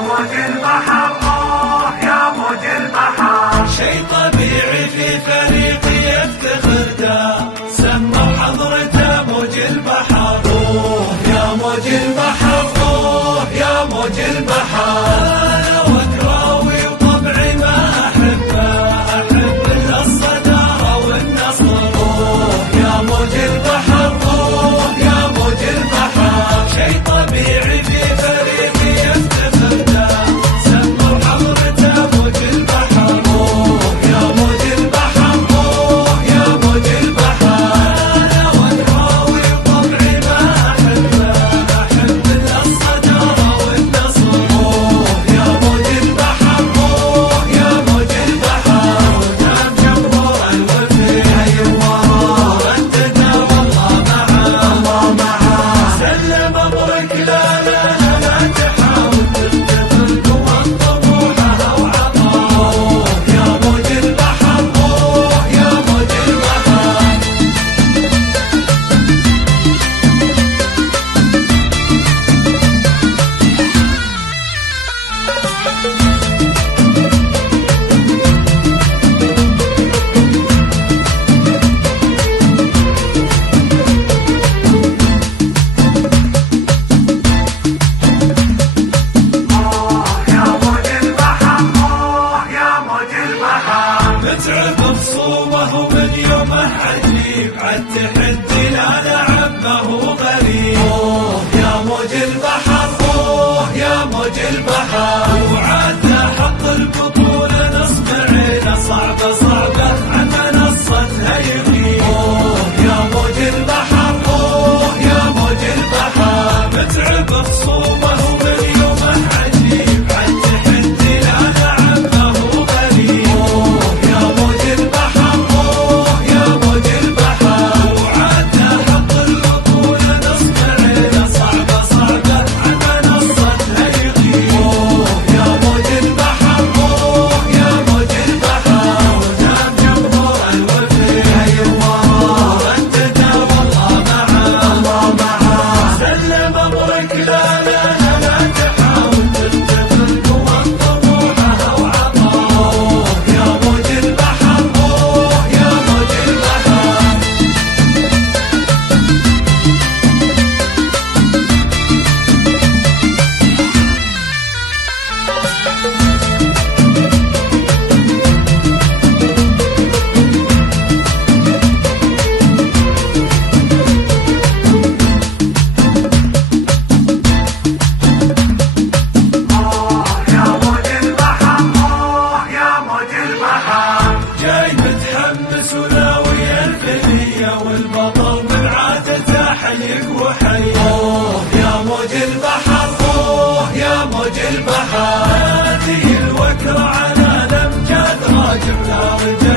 موج البحر يا موج البحر. شي طبيعي في فريقي يفتخر ده، سموا حضرته موج البحر. يا موج البحر يا موج البحر. أنا وكراوي وطبعي ما أحبه، أحب الصدارة والنصر. يا موج البحر يا موج البحر. شي طبيعي في فريقي يفتخر ده، سموا حضرته موج البحر. يا موج البحر يا موج البحر. أنا وكراوي وطبعي ما أحبه، أحب الصدارة والنصر. يا موج البحر يا موج البحر. نام جمهور الوفي أيوة ردنا والله معاه، الله معاه. سلم أمرك لا لا لا تحاول تختبر قوة طموحها وعطاه. يا موج البحر يا موج البحر. يا موج البحر يا موج البحر. متعب خصومه ومن يومه عجيب، عالتحدي لا لعبه وغريب. يا موج البحر يا موج البحر. وعاد حق البطولة نصب عينه، صعبة صعبة عن منصتها يغيب. يا موج البحر يا موج البحر. متعب خصومه ومن يومه عجيب، عالتحدي لا لعبه وغريب. يا موج البحر يا موج البحر. وعاد حق البطولة نصب عينه، صعبة صعبة عن منصتها يغيب. يا موج البحر يا موج البحر. نام جمهور الوفي أيوة ردنا والله معاه، الله معاه. سلم أمرك لا لا لا تحاول تختبر قوة طموحها وعطاه. يا موج البحر يا موج البحر. يا موج البحر يا موج البحر. جاي متحمس وناوي الفدية، والبطل من عادته حيك وحي. يا موج البحر يا موج البحر. هذه الوكرة على الأمجاد راجع لا رجال